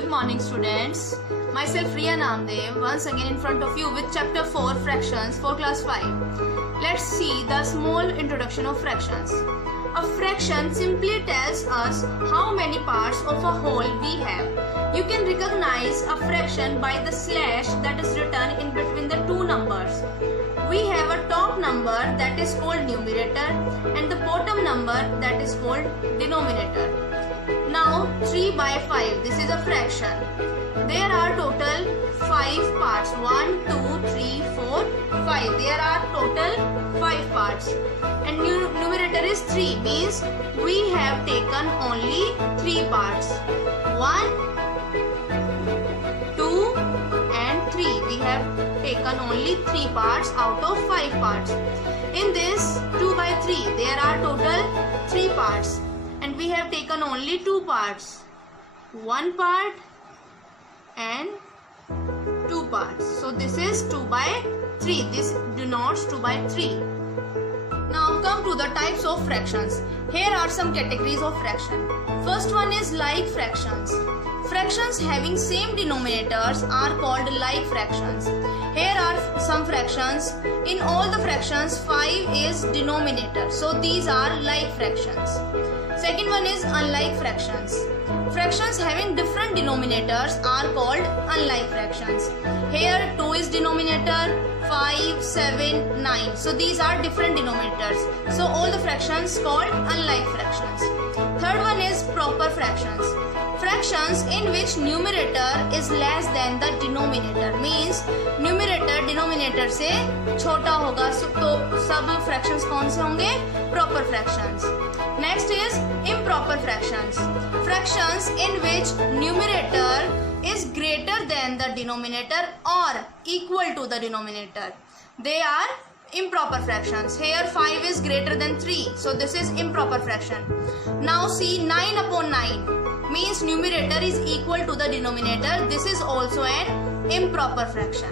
Good morning, students. Myself Riya Namdev once again in front of you with chapter 4 fractions for class 5. Let's see the small introduction of fractions. A fraction simply tells us how many parts of a whole we have. You can recognize a fraction by the slash that is written in between the two numbers. We have a top number that is called numerator and the bottom number that is called denominator. Now 3 by 5, this is a fraction. There are total 5 parts. 1, 2, 3, 4, 5. There are total 5 parts. And numerator is 3, means we have taken only 3 parts. 1, 2 and 3. We have taken only 3 parts out of 5 parts. In this 2 by 3, there are total 3 parts. And we have taken only 2 parts. 1 part and 2 parts. So this is 2 by 3. This denotes 2 by 3. Now come to the types of fractions. Here are some categories of fraction. First one is like fractions. Fractions having same denominators are called like fractions. Here are some fractions. In all the fractions, 5 is denominator. So these are like fractions. Second one is unlike fractions. Fractions having different denominators are called unlike fractions. Here 2 is denominator, 5, 7, 9. So these are different denominators. So all the fractions called unlike fractions. Third one is proper fractions. Fractions in which numerator is less than the denominator, means numerator denominator से छोटा होगा. तो सब fractions कौन से होंगे? Proper fractions. Next is improper fractions. Fractions in which numerator is greater than the denominator or equal to the denominator. They are improper fractions. Here 5 is greater than 3. So this is improper fraction. Now see 9 upon 9 means numerator is equal to the denominator. This is also an improper fraction.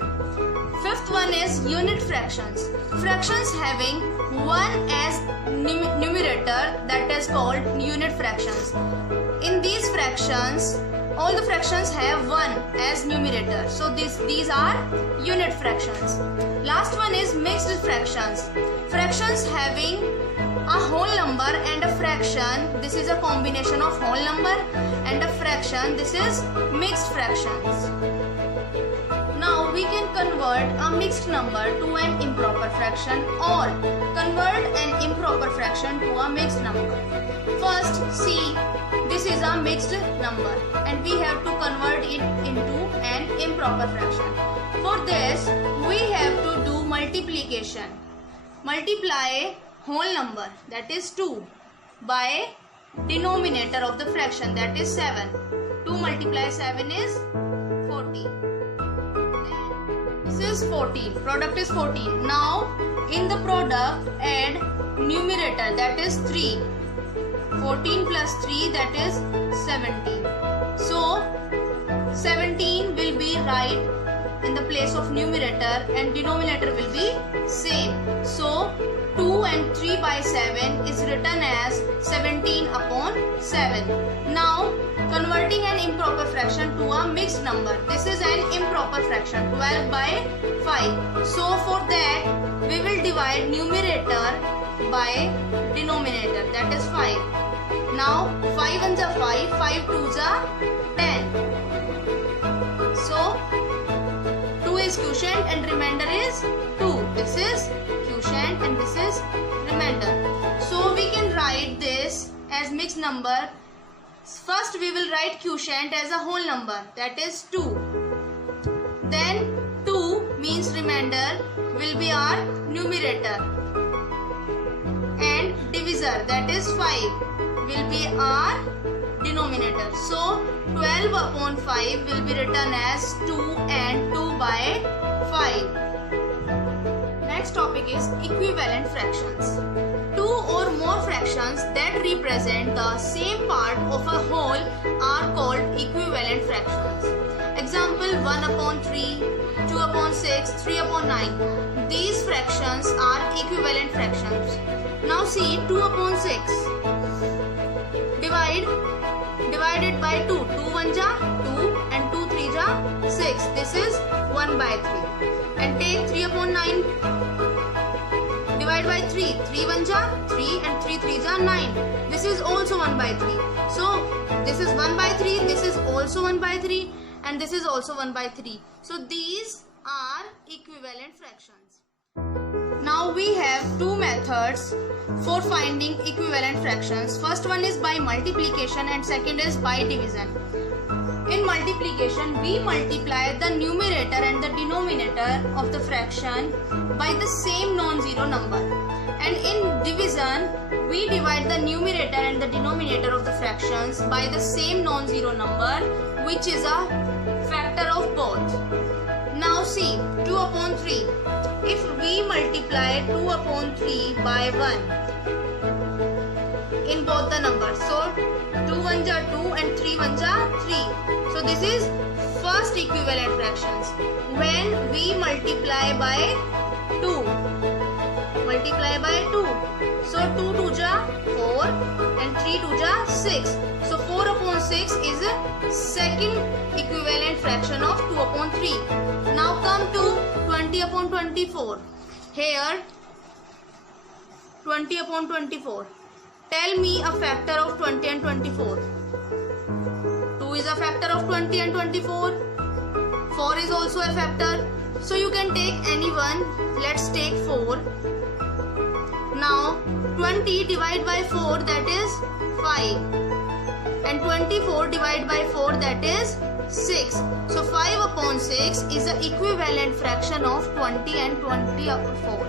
Fifth one is unit fractions. Fractions having 1 as numerator, that is called unit fractions. In these fractions, all the fractions have 1 as numerator. So these are unit fractions. Last one is mixed fractions. Fractions having a whole number and a fraction. This is a combination of whole number and a fraction. This is mixed fractions. Now we can convert a mixed number to an improper fraction or convert an improper fraction to a mixed number. First, see, this is a mixed number and we have to convert it into an improper fraction. For this, we have to do multiplication. Multiply whole number, that is 2, by denominator of the fraction, that is 7. 2 multiply 7 is 14. This is 14. Product is 14. Now, in the product, add numerator, that is 3. 14 plus 3, that is 17. So, 17 will be right in the place of numerator and denominator will be same. So, 2 and 3 by 7 is written as 17 upon 7. Now, converting an improper fraction to a mixed number. This is an improper fraction, 12 by 5. So, for that, we will divide numerator by denominator, that is 5. Now, 5 ones are 5, 5 twos are 10. So, 2 is quotient and remainder is 2. This is quotient and this is remainder. So we can write this as mixed number. First we will write quotient as a whole number, that is 2. Then 2 means remainder will be our numerator. And divisor, that is 5, will be our denominator. So 12 upon 5 will be written as 2 and 2 by 5. Next topic is equivalent fractions. 2 or more fractions that represent the same part of a whole are called equivalent fractions. Example 1 upon 3, 2 upon 6, 3 upon 9. These fractions are equivalent fractions. Now see 2 upon 6. Divided by 2. 2 1 ja 2, 6. This is 1 by 3. And take 3 upon 9. Divide by 3. 3 1 ja 3 and 3 3 ja 9. This is also 1 by 3. So this is 1 by 3. This is also 1 by 3. And this is also 1 by 3. So these are equivalent fractions. Now we have two methods for finding equivalent fractions. First one is by multiplication and second is by division. In multiplication, we multiply the numerator and the denominator of the fraction by the same non-zero number. And in division, we divide the numerator and the denominator of the fractions by the same non-zero number, which is a factor of both. Now see, 2 upon 3. If we multiply 2 upon 3 by 1 in both the numbers, so 2 1 ja 2 and 3 1 ja 3. So this is first equivalent fractions. When we multiply by 2, so 2 2 ja 4 and 3 2 ja 6. So 4 upon 6 is a second equivalent fraction of 2 upon 3. Now come to 20 upon 24. Here 20 upon 24. Tell me a factor of 20 and 24. 2 is a factor of 20 and 24. 4 is also a factor. So you can take any one. Let's take 4. Now 20 divided by 4, that is 5. And 24 divided by 4, that is 6. So 5 upon 6 is the equivalent fraction of 20 and 24.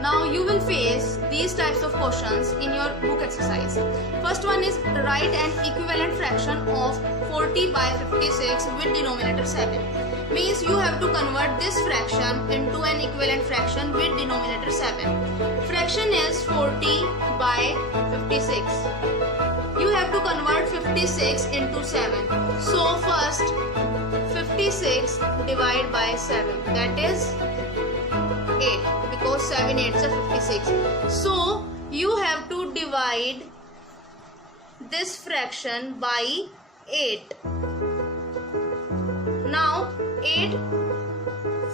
Now you will face these types of questions in your book exercise. First one is write an equivalent fraction of 40 by 56 with denominator 7. Means you have to convert this fraction into an equivalent fraction with denominator 7. Fraction is 40 by 56. You have to convert 56 into 7. So first 56 divided by 7, that is 8, because 7 8s are 56. So you have to divide this fraction by 8. Now 8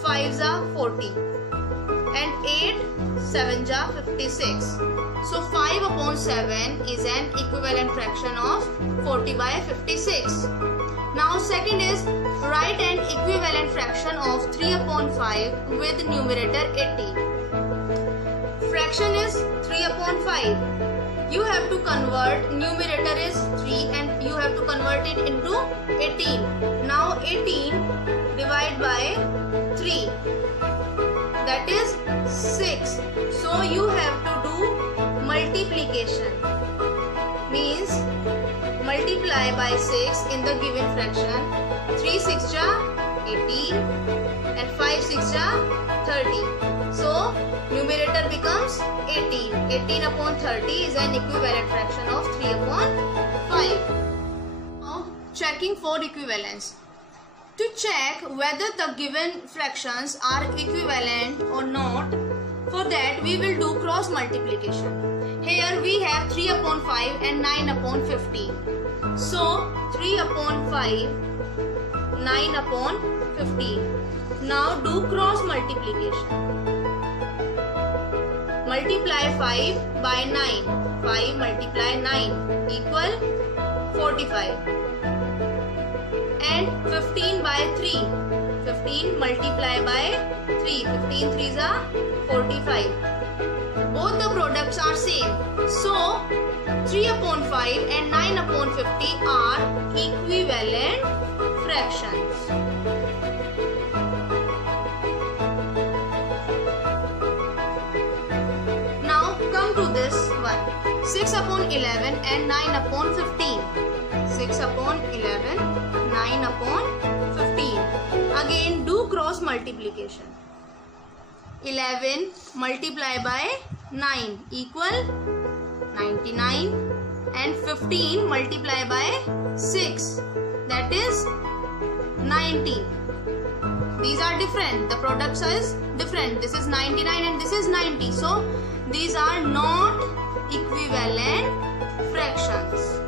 5s are 40 and 8 7s are 56. So 5 upon 7 is an equivalent fraction of 40 by 56. Now second is write an equivalent fraction of 3 upon 5 with numerator 80. Fraction is 3 upon 5. You have to convert, numerator is 3 and you have to convert it into 18. Now 18 divided by 3, that is 6. So you have to do multiplication, means multiply by 6 in the given fraction. 3 6 ja 18 and 5 6 ja 30. So numerator becomes 18. 18 upon 30 is an equivalent fraction of 3 upon 5. Now checking for equivalence. To check whether the given fractions are equivalent or not, for that we will do cross multiplication. Here we have 3 upon 5 and 9 upon 15. So 3 upon 5, 9 upon 15. Now do cross multiplication. Multiply 5 by 9. 5 multiply 9 equal 45. And 15 by 3. 15 multiply by 3. 15 3s are 45. Both the products are same. So 3 upon 5 and 9 upon 50 are equivalent fractions. Now come to this one. 6 upon 11 and 9 upon 15. 6 upon 11, 9 upon 15. Again do cross multiplication. 11 multiply by 9 equal 99 and 15 multiply by 6, that is 90. These are different. The product size different. This is 99 and this is 90. So these are not equivalent fractions.